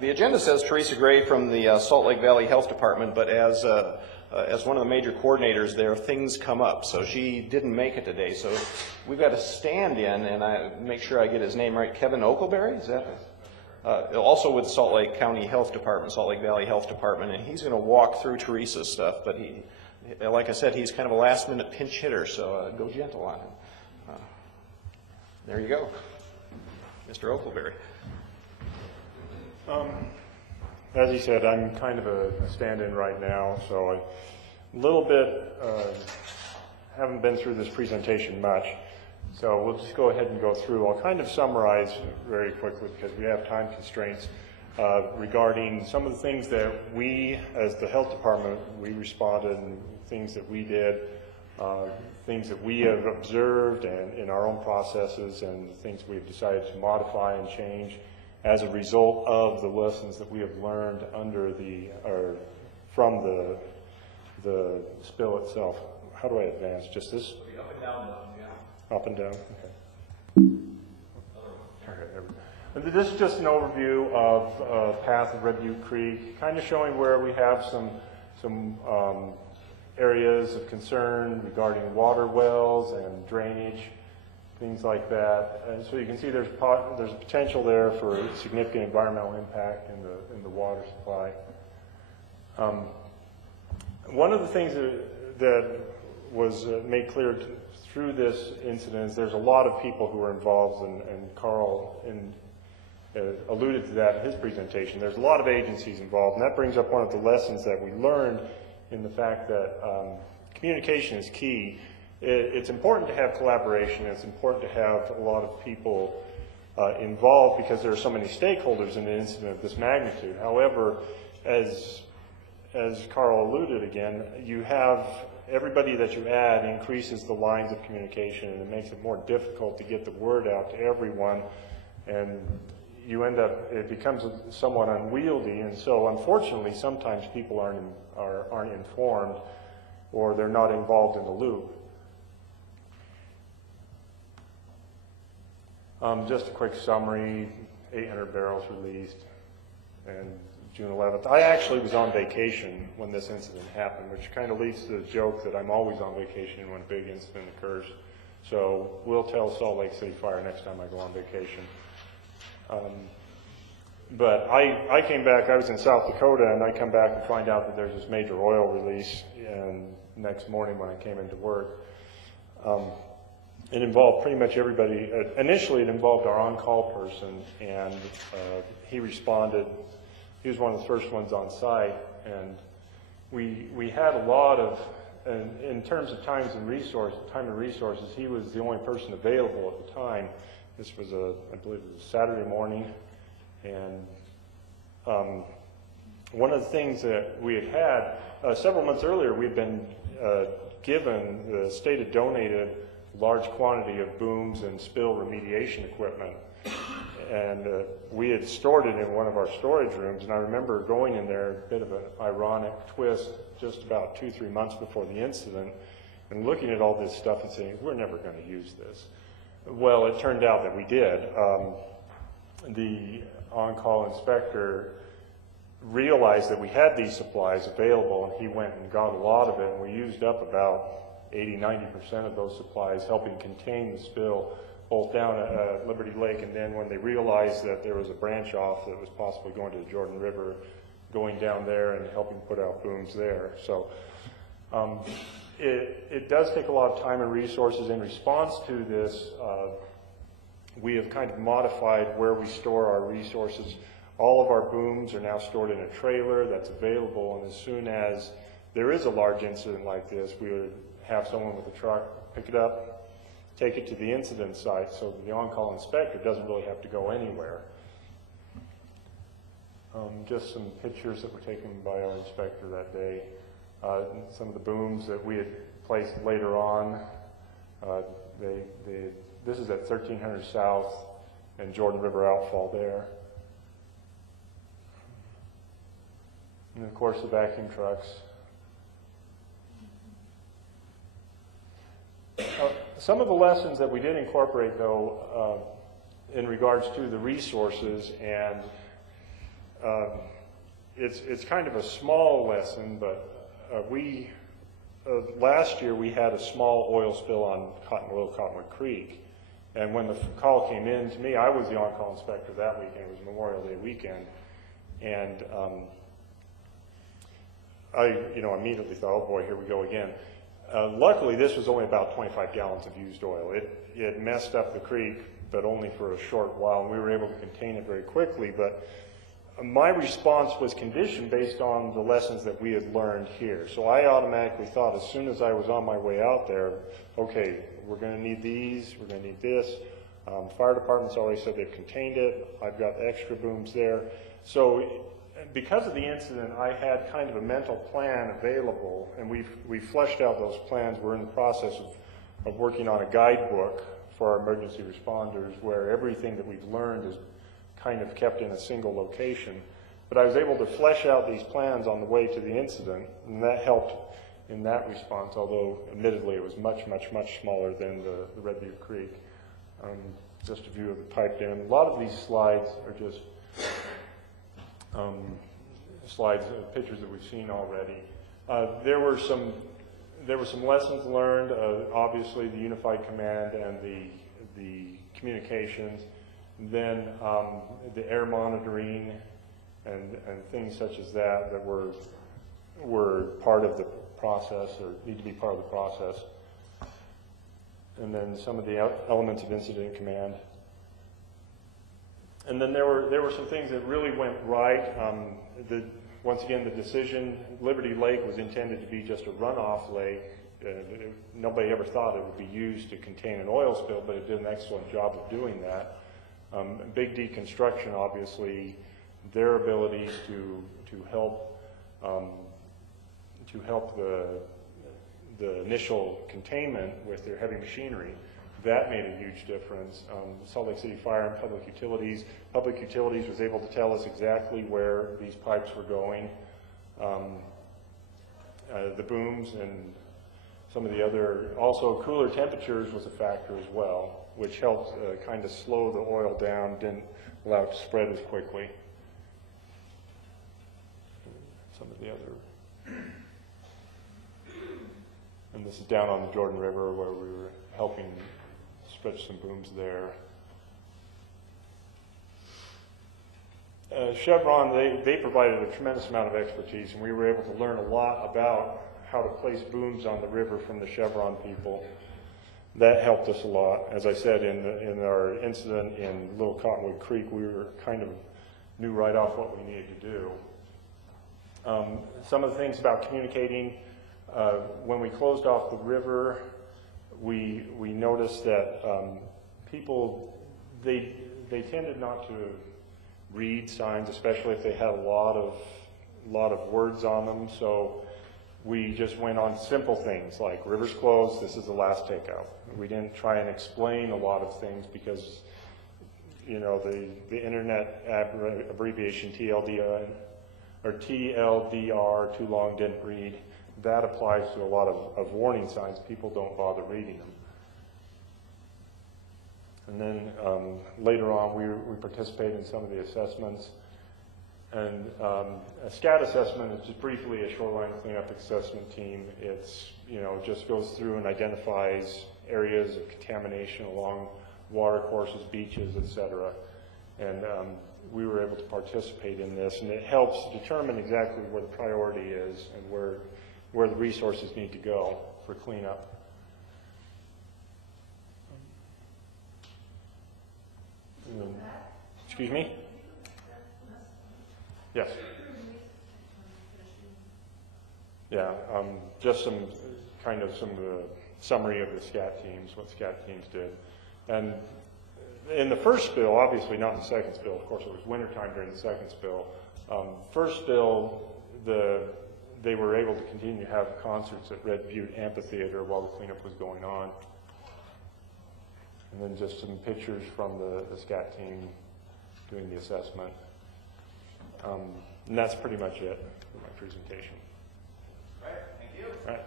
The agenda says Teresa Gray from the Salt Lake Valley Health Department, but as one of the major coordinators there, things come up. So she didn't make it today. So we've got a stand-in, and I make sure I get his name right. Kevin Okelberry, is that? Also with Salt Lake County Health Department, Salt Lake Valley Health Department, and he's going to walk through Teresa's stuff. But he, like I said, he's kind of a last-minute pinch hitter, so go gentle on him. There you go, Mr. Okelberry. As he said, I'm kind of a stand-in right now, so a little bit haven't been through this presentation much. So we'll just go ahead and go through. I'll kind of summarize very quickly because we have time constraints regarding some of the things that we, as the health department, we responded, and things that we did, things that we have observed and in our own processes, and things we've decided to modify and change as a result of the lessons that we have learned under or from the spill itself. How do I advance? Just this? Up and down, yeah. Up and down, okay. And this is just an overview of path of Red Butte Creek, kind of showing where we have some areas of concern regarding water wells and drainage, things like that. And so you can see there's a potential there for significant environmental impact in the water supply. One of the things that was made clear through this incident is there's a lot of people who are involved, and Carl alluded to that in his presentation. There's a lot of agencies involved, and that brings up one of the lessons that we learned in the fact that communication is key. It's important to have collaboration. It's important to have a lot of people involved because there are so many stakeholders in an incident of this magnitude. However, as Carl alluded again, you have everybody that you add increases the lines of communication, and it makes it more difficult to get the word out to everyone, and you end up, it becomes somewhat unwieldy. And so unfortunately sometimes people aren't informed, or they're not involved in the loop. Just a quick summary, 800 barrels released, and June 11th. I actually was on vacation when this incident happened, which kind of leads to the joke that I'm always on vacation when a big incident occurs. So we'll tell Salt Lake City Fire next time I go on vacation. But I came back, I was in South Dakota, and I come back and find out that there's this major oil release, and next morning when I came into work, it involved pretty much everybody. Initially, it involved our on-call person, and he responded. He was one of the first ones on site, and we had a lot of, in terms of time and resources, he was the only person available at the time. This was I believe it was Saturday morning, and one of the things that we had several months earlier, we'd been given, the state had donated large quantity of booms and spill remediation equipment, and we had stored it in one of our storage rooms. And I remember going in there, a bit of an ironic twist, just about 2-3 months before the incident, and looking at all this stuff and saying, we're never going to use this. Well, it turned out that we did. The on-call inspector realized that we had these supplies available, and he went and got a lot of it, and we used up about 80-90% of those supplies, helping contain the spill both down at Liberty Lake, and then when they realized that there was a branch off that was possibly going to the Jordan River, going down there and helping put out booms there. So it does take a lot of time and resources. In response to this, we have kind of modified where we store our resources. All of our booms are now stored in a trailer that's available, and as soon as there is a large incident like this, we would have someone with a truck pick it up, take it to the incident site, so that the on-call inspector doesn't really have to go anywhere. Just some pictures that were taken by our inspector that day. Some of the booms that we had placed later on. This is at 1300 South and Jordan River outfall there. And of course the vacuum trucks. Some of the lessons that we did incorporate, though, in regards to the resources and it's kind of a small lesson, but last year we had a small oil spill on Little Cottonwood Creek, and when the call came in to me, I was the on-call inspector that weekend. It was Memorial Day weekend, and I immediately thought, oh boy, here we go again. Luckily, this was only about 25 gallons of used oil. It messed up the creek, but only for a short while, and we were able to contain it very quickly. But my response was conditioned based on the lessons that we had learned here. So I automatically thought, as soon as I was on my way out there, okay, we're going to need these, we're going to need this. Fire department's already said they've contained it. I've got extra booms there. So because of the incident, I had kind of a mental plan available, and we've fleshed out those plans. We're in the process of working on a guidebook for our emergency responders where everything that we've learned is kind of kept in a single location. But I was able to flesh out these plans on the way to the incident, and that helped in that response, although admittedly it was much, much, much smaller than the Red Butte Creek. Just a view of the pipe dam. A lot of these slides are just pictures that we've seen already. There were some lessons learned. Obviously, the unified command and the communications. Then the air monitoring and things such as that were part of the process, or need to be part of the process. And then some of the elements of incident command. And then there were some things that really went right. Once again, the decision, Liberty Lake was intended to be just a runoff lake. Nobody ever thought it would be used to contain an oil spill, but it did an excellent job of doing that. Big deconstruction, obviously, their abilities to help the initial containment with their heavy machinery, that made a huge difference. Salt Lake City Fire and Public Utilities was able to tell us exactly where these pipes were going. The booms and some of the other, also cooler temperatures was a factor as well, which helped kind of slow the oil down, didn't allow it to spread as quickly. Some of the other, and this is down on the Jordan River where we were helping stretch some booms there. Chevron, they provided a tremendous amount of expertise, and we were able to learn a lot about how to place booms on the river from the Chevron people. That helped us a lot. As I said, in our incident in Little Cottonwood Creek, we were kind of knew right off what we needed to do. Some of the things about communicating, when we closed off the river, we noticed that people, they tended not to read signs, especially if they had a lot of words on them. So we just went on simple things like river's closed, this is the last takeout. We didn't try and explain a lot of things because, the internet abbreviation TLDR, too long, didn't read. That applies to a lot of warning signs. People don't bother reading them. And then later on, we participated in some of the assessments. And a SCAT assessment is just briefly a shoreline cleanup assessment team. It's, just goes through and identifies areas of contamination along water courses, beaches, etc. And we were able to participate in this, and it helps determine exactly where the priority is and where the resources need to go for cleanup. Excuse me? Yes. Yeah, just some summary of the SCAT teams, what SCAT teams did. And in the first spill, obviously not in the second spill, of course it was wintertime during the second spill. First spill, they were able to continue to have concerts at Red Butte Amphitheater while the cleanup was going on. And then just some pictures from the SCAT team doing the assessment. And that's pretty much it for my presentation. Right, thank you. All right.